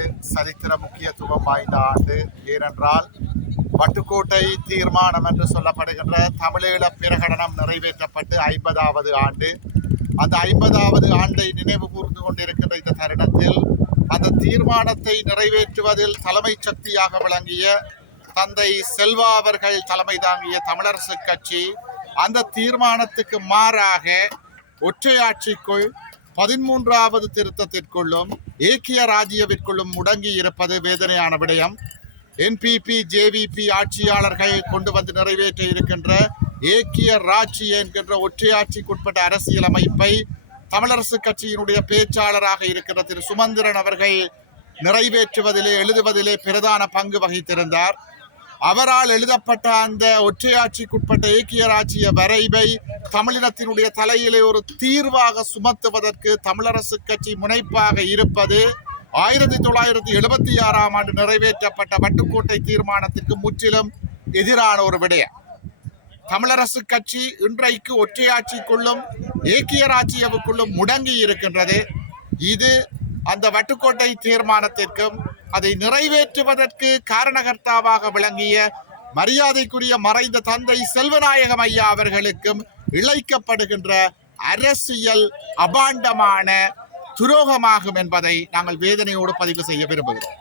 ஆண்டு சரித்திர முக்கியத்துவம் வாய்ந்த ஆண்டு. ஏனென்றால் வட்டுக்கோட்டை தீர்மானம் என்று சொல்லப்படுகின்ற தமிழீழ பிரகடனம் நிறைவேற்றப்பட்டு 50வது ஆண்டு. அந்த 50வது ஆண்டை நினைவு கூர்ந்து கொண்டிருக்கின்ற இந்த தருணத்தில் அந்த தீர்மானத்தை நிறைவேற்றுவதில் தலைமை சக்தியாக விளங்கிய தந்தை செல்வா அவர்கள் தலைமை தாங்கிய தமிழரசு கட்சி அந்த தீர்மானத்துக்கு மாறாக ஒற்றையாட்சிக்குள் 13வது திருத்தத்திற்குள்ளும் ஏக்கிய ராஜ்யவிற்குள்ளும் முடங்கி இருப்பது வேதனையான விடயம். என்பிபி ஜேவிபி ஆட்சியாளர்கள் கொண்டு வந்து நிறைவேற்ற இருக்கின்ற ஏக்கிய ராஜ்ய என்கின்ற ஒற்றையாட்சிக்குட்பட்ட அரசியல் அமைப்பை தமிழரசு கட்சியினுடைய பேச்சாளராக இருக்கின்ற திரு சுமந்திரன் அவர்கள் நிறைவேற்றுவதிலே எழுதுவதிலே பிரதான பங்கு வகித்திருந்தார். அவரால் எழுதப்பட்ட அந்த ஒற்றையாட்சிக்குட்பட்ட ஏக்கிய ராஜ்ய வரைவை தமிழினத்தினுடைய தலையிலே ஒரு தீர்வாக சுமத்துவதற்கு தமிழரசு கட்சி முனைப்பாக இருப்பது 1976ஆம் ஆண்டு நிறைவேற்றப்பட்ட வட்டுக்கோட்டை தீர்மானத்திற்கு முற்றிலும் எதிரான ஒரு விடயம். தமிழரசு கட்சி இன்றைக்கு ஒற்றையாட்சிக்குள்ளும் ஏக்கிய ராஜ்யவுக்குள்ளும் முடங்கி இருக்கின்றது. இது அந்த வட்டுக்கோட்டை தீர்மானத்திற்கும் அதை நிறைவேற்றுவதற்கு காரணகர்த்தாவாக விளங்கிய மரியாதைக்குரிய மறைந்த தந்தை செல்வநாயகம் ஐயா அவர்களுக்கும் இழைக்கப்படுகின்ற அரசியல் அபாண்டமான துரோகமாகும் என்பதை நாங்கள் வேதனையோடு பதிவு செய்ய விரும்புகிறோம்.